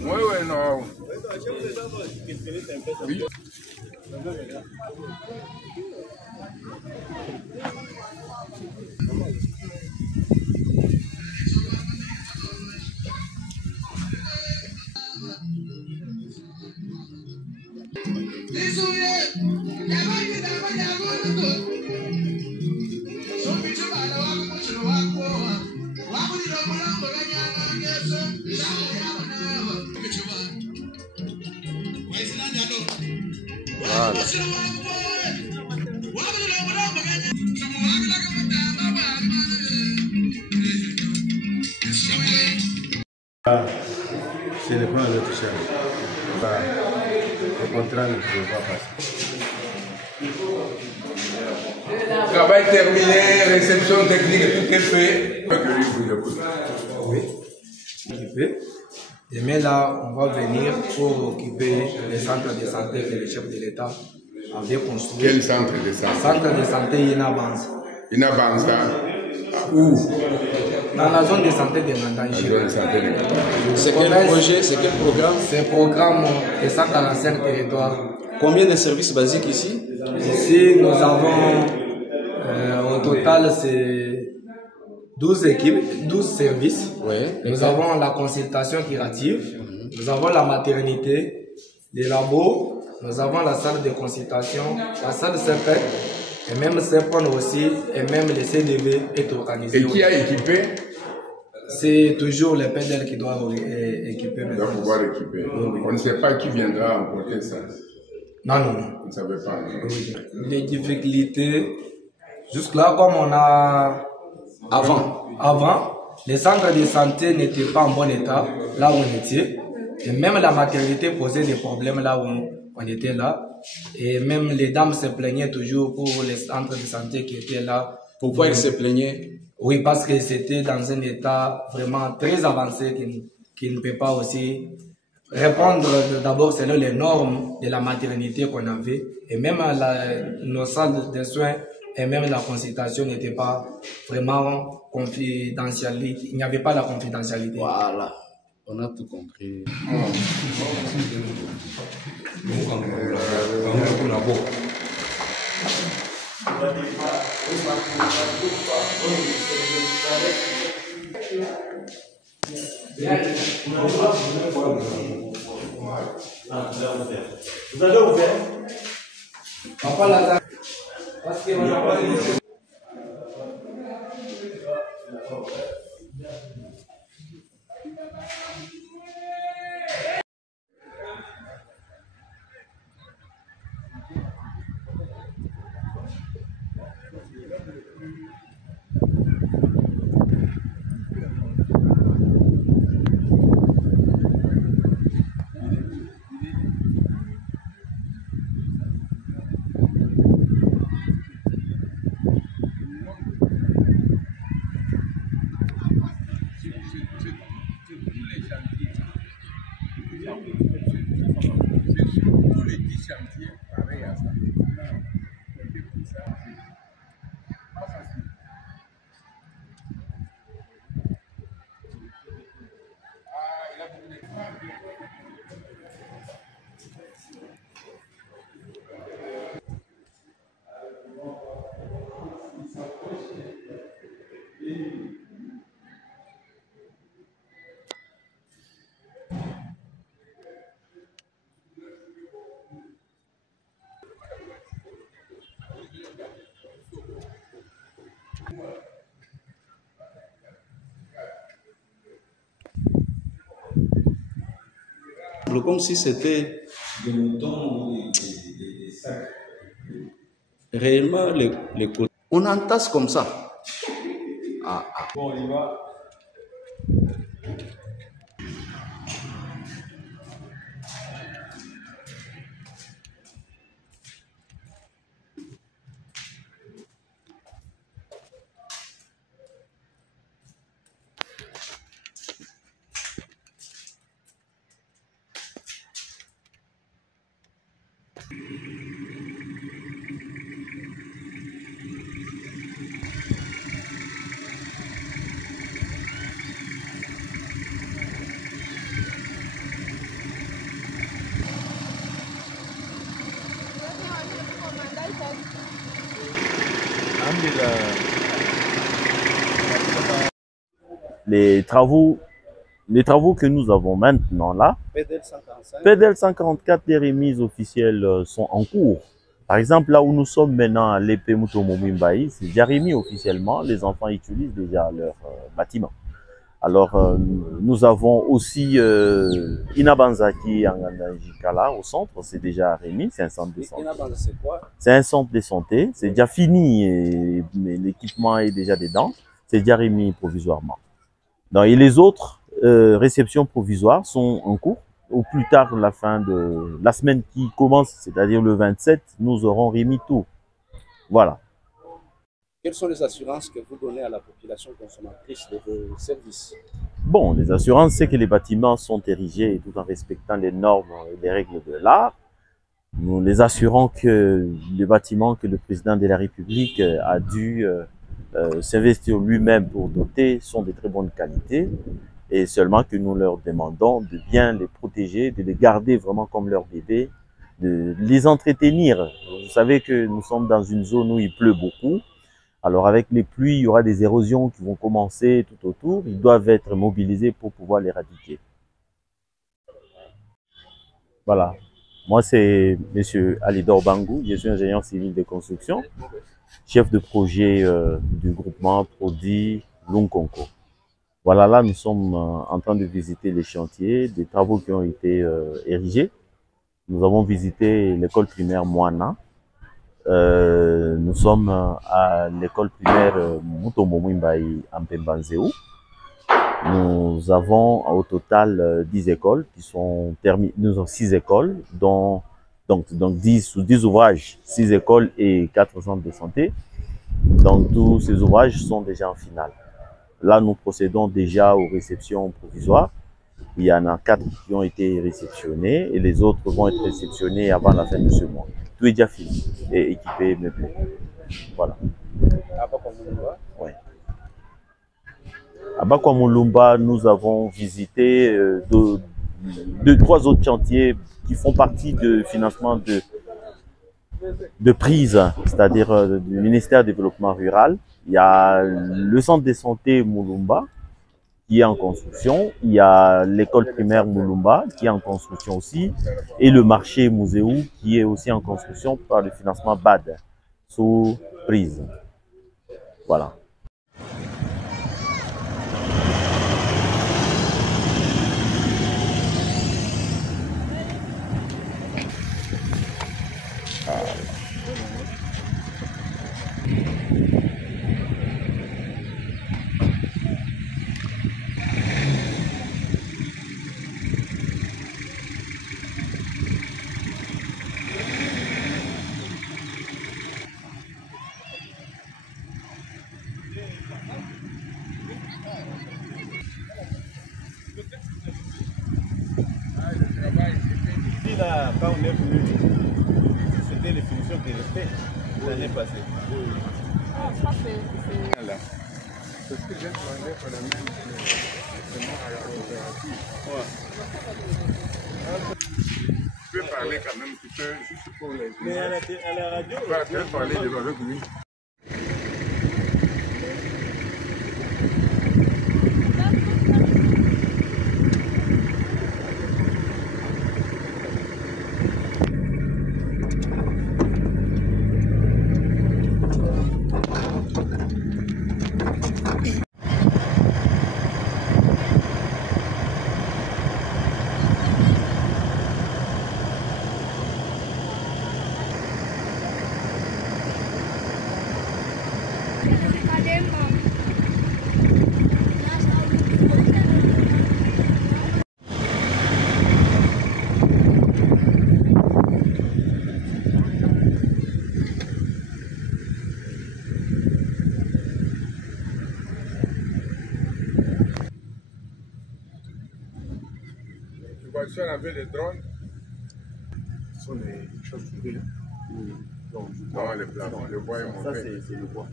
Oui, oui, non. Oui. Voilà. C'est le point de l'autre chaîne. Le contrat ne peut pas passer. Travail terminé, réception technique, tout est fait. Oui, occupé. Demain là, on va venir pour occuper les centres de santé que le chef de l'État avait construit. Quel centre de santé? Centre de santé Inabanza. Inabanza. Où? Dans la zone de santé de Mandanji. C'est quel projet, c'est quel programme? C'est un programme de 145 territoires. Combien de services basiques ici? Ici, nous avons au total c'est 12 équipes, 12 services. Ouais, nous avons la consultation curative, nous avons la maternité, les labos, nous avons la salle de consultation, la salle CPEC, et même CEPON aussi, et même le CDV est organisé. Et qui a équipé? C'est toujours le PDL qui doit équiper. Il doit pouvoir équiper. Oui. On ne sait pas qui viendra emporter ça. Non, non, non. Vous ne savez pas. Oui. Les difficultés, jusque-là, comme on a... Avant, les centres de santé n'étaient pas en bon état, là où on était. Et même la maternité posait des problèmes là où on était là. Et même les dames se plaignaient toujours pour les centres de santé qui étaient là. Pourquoi elles se plaignaient? Oui, parce que c'était dans un état vraiment très avancé qui ne peut pas aussi répondre d'abord selon les normes de la maternité qu'on avait. Et même nos salles de soins et même la consultation n'était pas vraiment confidentialité. Il n'y avait pas la confidentialité. Voilà, on a tout compris. Vous avez ouvert? Papa Lazare, parce qu'on n'a pas de... Comme si c'était des moutons ou des sacs. Réellement, les côtés. On entasse comme ça. Bon, il va. Les travaux que nous avons maintenant là, PDL 144, les remises officielles sont en cours. Par exemple, là où nous sommes maintenant à l'épée Mutomomimbaï, c'est déjà remis officiellement. Les enfants utilisent déjà leur bâtiment. Alors, nous avons aussi Inabanzaki Angandanjikala au centre, c'est déjà remis, c'est un centre de santé. C'est quoi? C'est un centre de santé, c'est déjà fini, mais l'équipement est déjà dedans, c'est déjà remis provisoirement. Donc, et les autres réceptions provisoires sont en cours. Au plus tard, la fin de la semaine qui commence, c'est-à-dire le 27, nous aurons remis tout. Voilà. Quelles sont les assurances que vous donnez à la population consommatrice de vos services? Bon, les assurances, c'est que les bâtiments sont érigés tout en respectant les normes et les règles de l'art. Nous les assurons que les bâtiments que le président de la République a dû s'investir lui-même pour doter sont de très bonne qualité, et seulement que nous leur demandons de bien les protéger, de les garder vraiment comme leurs bébés, de les entretenir. Vous savez que nous sommes dans une zone où il pleut beaucoup. Alors avec les pluies, il y aura des érosions qui vont commencer tout autour. Ils doivent être mobilisés pour pouvoir l'éradiquer. Voilà. Moi, c'est M. Alidor Bangou. Je suis ingénieur civil de construction, chef de projet du groupement Prodi Lunkonko. Voilà, là, nous sommes en train de visiter les chantiers, des travaux qui ont été érigés. Nous avons visité l'école primaire Moana. Nous sommes à l'école primaire Mutomomimbaï en Pembanzéou. Nous avons au total 10 écoles qui sont terminées. Nous avons 6 écoles, dont 10 ouvrages, 6 écoles et 4 centres de santé. Donc tous ces ouvrages sont déjà en finale. Là, nous procédons déjà aux réceptions provisoires. Il y en a 4 qui ont été réceptionnés et les autres vont être réceptionnés avant la fin de ce mois. Tout est déjà fini et équipé, meublé. Voilà. Ouais. À Bakwamulumba, nous avons visité 3 autres chantiers qui font partie de financement de prise, c'est-à-dire du ministère du Développement Rural. Il y a le centre de santé Mulumba qui est en construction, il y a l'école primaire Mulumba qui est en construction aussi, et le marché Muséou qui est aussi en construction par le financement BAD, sous prise. Voilà. Là, quand on est venu, c'était les fonctions qui restaient l'année passée. Ah, ça c'est... Là. Parce que j'ai demandé pour la même à la coopérative. Tu peux parler quand même, tu peux, juste pour les... Mais à la radio... Tu peux parler avec lui. Tu vois, si on avait les drones, sont des choses privées. Donc, Non, le plafond, le bois est monté. ça, c'est le bois.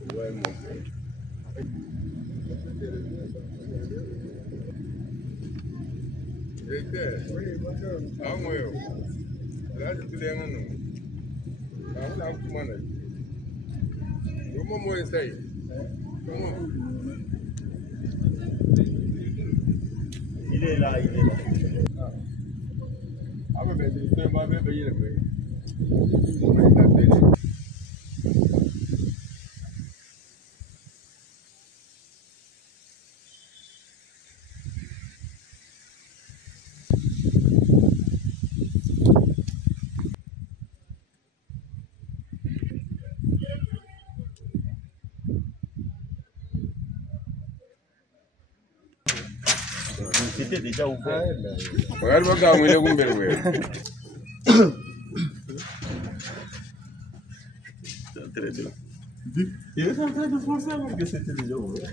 Le bois est monté. Ah, moi, là, je te dis, non. Ah, là, tu m'en as. Comment moi, essaye? Comment? Il est là. Ah, mais c'est un peu payé le prix. C'était déjà ouvert. Regarde, regarde, il est ouvert. Il est en train de forcer alors que c'était déjà ouvert.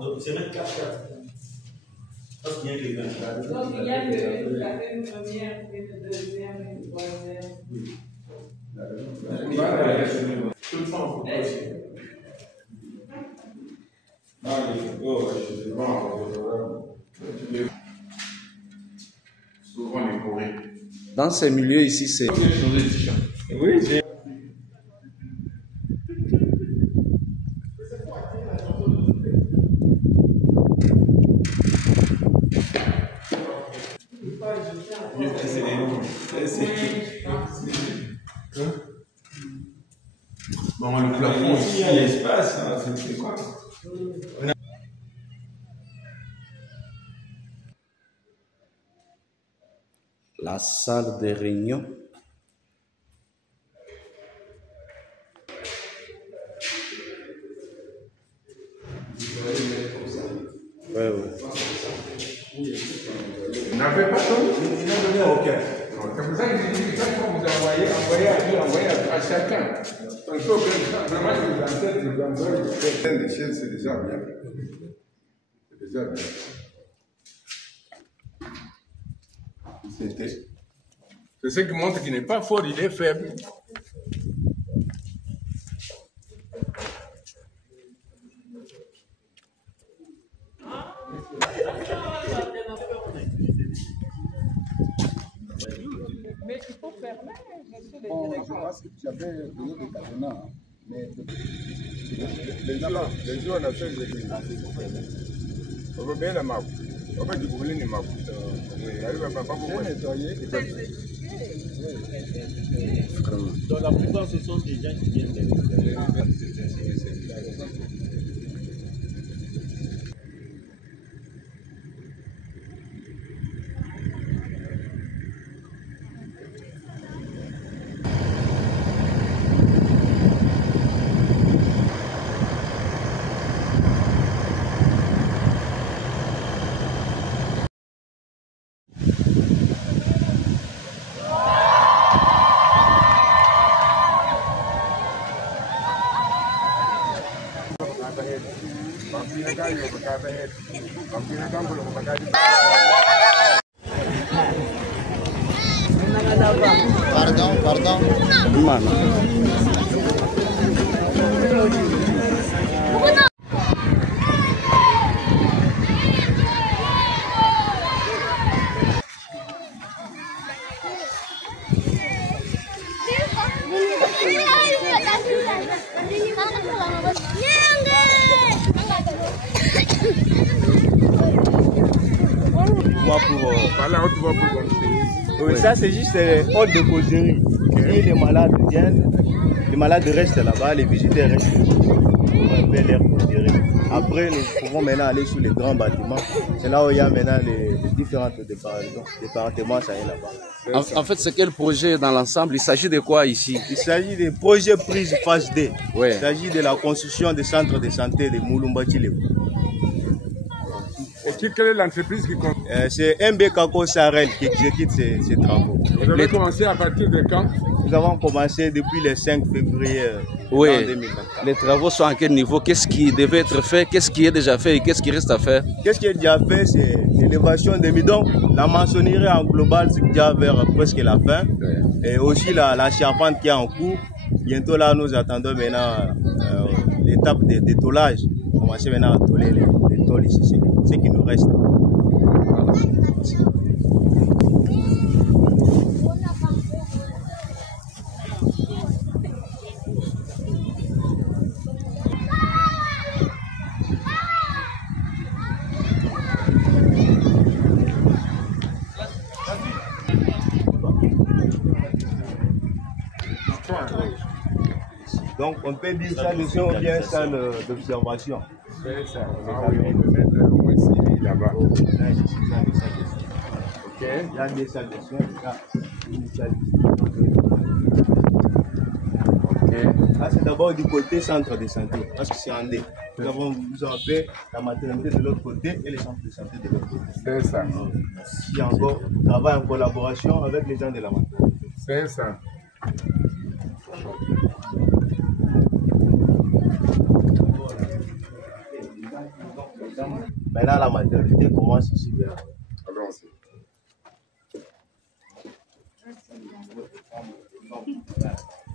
Donc c'est même 4-4. Parce qu'il y a les gars. Donc il y a une première, une deuxième, une troisième. Tout le temps, il faut pas aussi. Souvent les Coréens. Dans ces milieux ici, c'est... Oui, j'ai... Bon, le plafond ici, il y a l'espace, hein, c'est quoi? La salle de réunion. Ouais. Vous n'avez pas tout? Ils n'ont donné aucun. C'est pour ça que j'ai dit chaque fois vous envoyez à chacun. Donc, vraiment, je vous enseigne, je vous envoie. Les chiens, c'est déjà bien. C'est déjà bien. C'est ce qui montre qu'il n'est pas fort, il est faible. Mais il faut fermer, monsieur le Bon, je directeur. pense que tu avais donné des cadenas, mais Les jours, on a fait des choses. On veut bien la map. On veut du brûler les maps. j'ai nettoyé. Donc la plupart, ce sont des gens qui viennent de... Pardon. Voilà où tu vas pour commencer. Oui, ça c'est juste hall de causerie. Et les malades viennent, les malades restent là-bas, les visiteurs restent pour un peu l'air causerie. Après, nous pouvons maintenant aller sur les grands bâtiments. C'est là où il y a maintenant les différents départements, ça y est là-bas. En fait, c'est quel projet dans l'ensemble? Il s'agit de quoi ici? Il s'agit des projets prise phase D. Ouais. Il s'agit de la construction des centres de santé de Moulumba-Tilebo. Et quelle est l'entreprise qui compte? C'est MB Kako Sarel qui exécute ces travaux. Vous avez commencé à partir de quand? Nous avons commencé depuis le 5 février Oui, en 2024. les travaux sont à quel niveau? Qu'est-ce qui devait être fait? Qu'est-ce qui est déjà fait et qu'est-ce qui reste à faire? Qu'est-ce qui est déjà fait? C'est l'élévation des midons. La maçonnerie en global, c'est déjà vers presque la fin. Et aussi la charpente qui est en cours. Bientôt là, nous attendons maintenant l'étape de tôlage. On va commencer maintenant à tôler les tôles ici, ce qui nous reste. Voilà. Merci. Donc on peut dire salle de soins ou bien salle d'observation. C'est ça. Ah oui, on peut mettre au moins 6 lits là-bas. Ok. Il y a des salles de soins, il y a une salle de soins. Là c'est d'abord du côté centre de santé, parce que c'est en D. Nous avons fait la maternité de l'autre côté et les centres de santé de l'autre côté. C'est ça. Ici encore, on travaille en collaboration avec les gens de la maternité. C'est ça. Maintenant la maternité commence ici. Allons-y.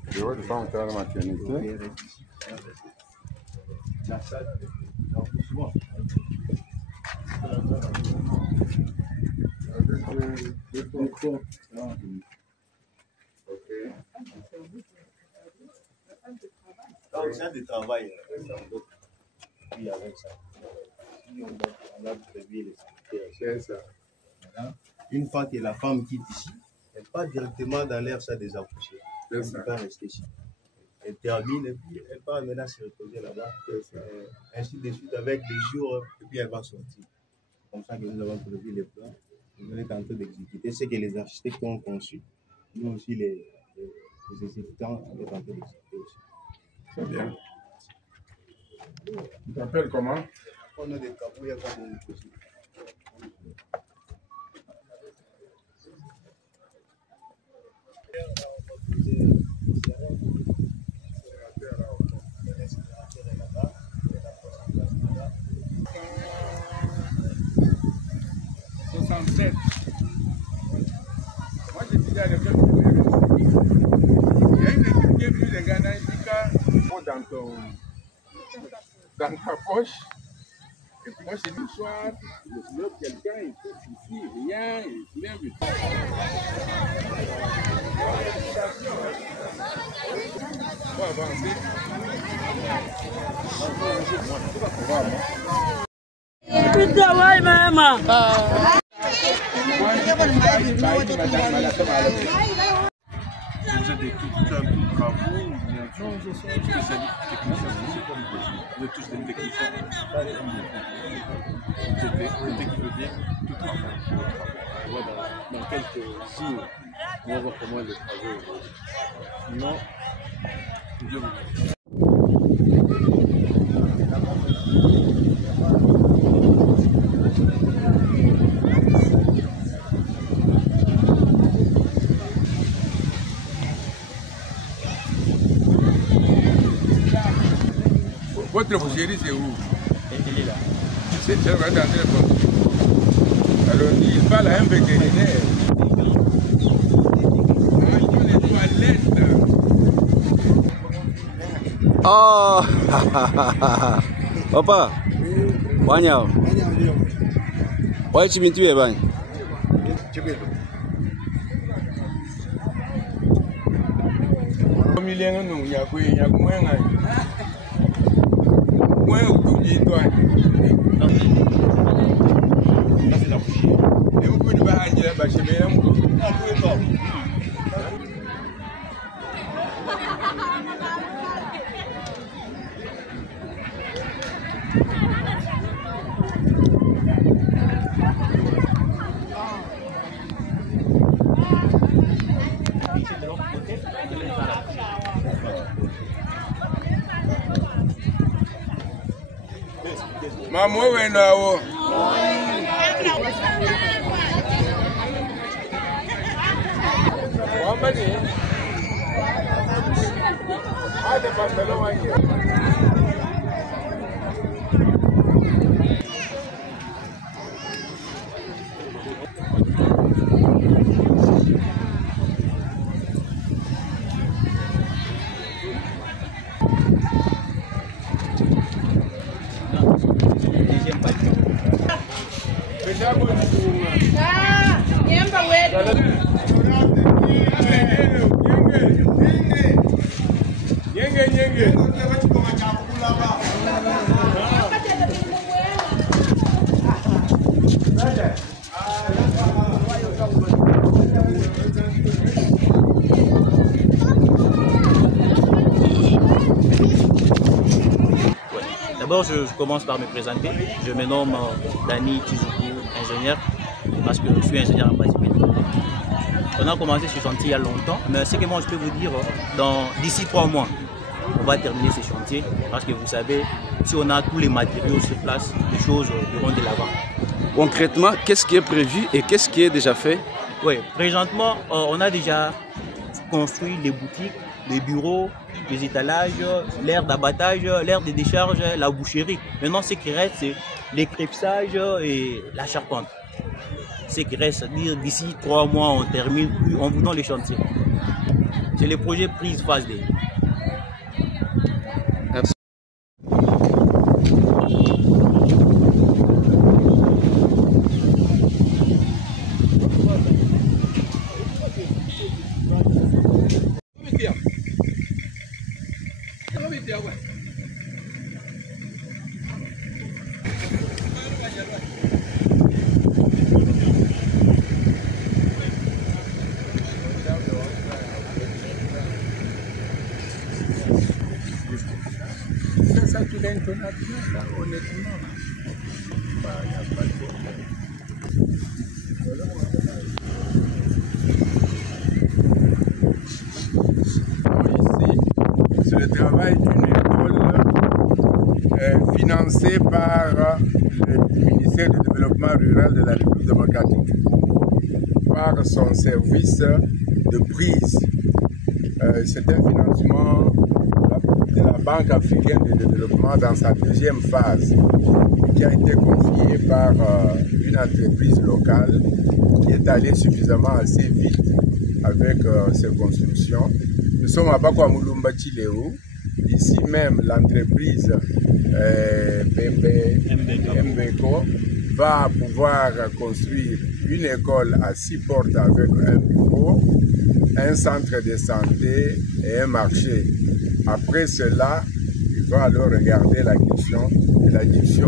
Je vois de pas faire la maternité. La salle donc ça de travail. Oui, avec ça. On a prévu les sanitaires. C'est ça. Voilà. Une fois que la femme quitte ici, elle part directement dans l'air ça des accouchés. Elle ne peut pas rester ici. Elle termine et puis elle part maintenant se reposer là-bas. Ainsi de suite avec des jours et puis elle va sortir. Comme ça que nous avons prévu les plans. Nous allons tenter d'exécuter ce que les architectes ont conçu. Nous aussi les exécutants, on va tenter d'exécuter aussi. C'est bien. Tu t'appelles comment? On a des cabouilles comme on aussi. Moi, j'ai dit à l'école, il y a une équipe qui est venue de Ghana, il dit dans ta poche. Et puis moi, j'ai dit, soir, je soulève quelqu'un, il touche ici, rien, il soulève et tout. On va avancer. Vous êtes des tout travaux, non, je suis spécialiste technicien, vous êtes tous des techniciens. Vous êtes des techniciens, tout travail. Dans quelques jours, on va voir comment les travaux évoluent. Sinon, Dieu vous remercie. Votre boucherie, c'est où? Elle est là. C'est ça, va dans le bon. Alors, il parle à un vétérinaire. Dans les toilettes. Oh! Papa! Wanyao! Why chibintu e bani? Miliang nu nyakui nyakumwenga. Mwen utuji toi. Et vous pouvez nous bahanger là-bas chez Bélam? Mamwe wenawo. Wambani. D'abord, je commence par me présenter. Je me nomme Dani Tizuku, ingénieur, parce que je suis ingénieur en bâtiment. On a commencé ce chantier il y a longtemps, mais ce que moi je peux vous dire, d'ici 3 mois, on va terminer ce chantier, parce que vous savez, si on a tous les matériaux sur place, les choses iront de l'avant. Concrètement, qu'est-ce qui est prévu et qu'est-ce qui est déjà fait? Oui, présentement, on a déjà construit les boutiques, les bureaux, les étalages, l'aire d'abattage, l'aire de décharge, la boucherie. Maintenant, ce qui reste, c'est l'éclipsage et la charpente. Ce qui reste, c'est-à-dire d'ici 3 mois, on termine, on vous donne les chantiers. C'est le projet prise phase D. Merci. C'est ça qui est international, là, honnêtement. Il n'y a pas de problème. Ici, c'est le travail d'une école financée par le ministère du Développement rural de la République démocratique du Congo, par son service de prise. C'est un financement de la Banque africaine de développement dans sa 2e phase, qui a été confiée par une entreprise locale qui est allée suffisamment assez vite avec ses constructions. Nous sommes à Bakwamulumba Chileu. Ici même, l'entreprise Mbeko va pouvoir construire une école à 6 portes avec un bureau, un centre de santé et un marché. Après cela, il va alors regarder la question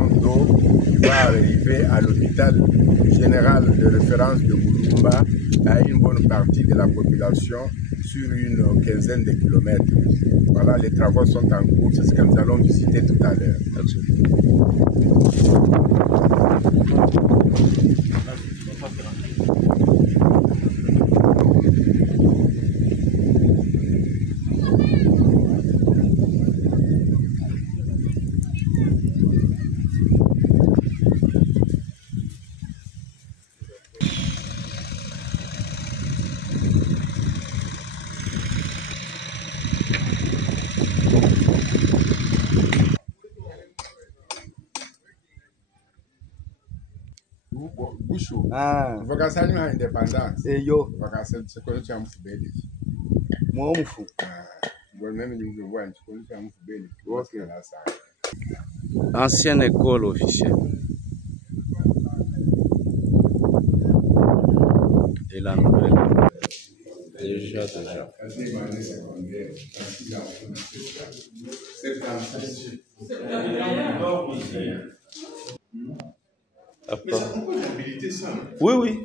d'eau qui va arriver à l'hôpital général de référence de Mulumba à une bonne partie de la population sur une quinzaine de kilomètres. Voilà, les travaux sont en cours, c'est ce que nous allons visiter tout à l'heure. Bushu, vakasanywa a independence. Eyo, Vakasanywa chikolo cha Mfubeli. Mwamufu. Mimi ni mzungu chikolo cha Mfubeli. Ancienne école officielle. Et la nouvelle. Déjà. Mais ça, on peut réhabiliter ça. Oui, oui.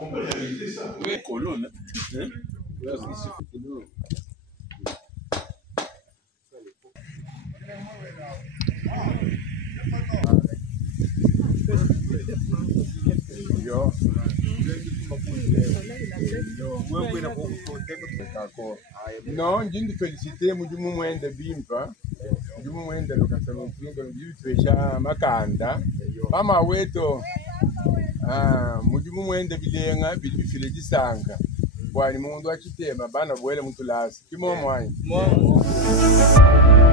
On peut réhabiliter ça. Oui, colonne. Hein? Non, je te félicite, je suis moins de bimpa. Je suis moins de l'occasion de faire makanda. Mama weto, je suis moins de bilenga, je suis de sanga. bwali mundu achitema bana bwele mutulasi kimo mwanyi Moi.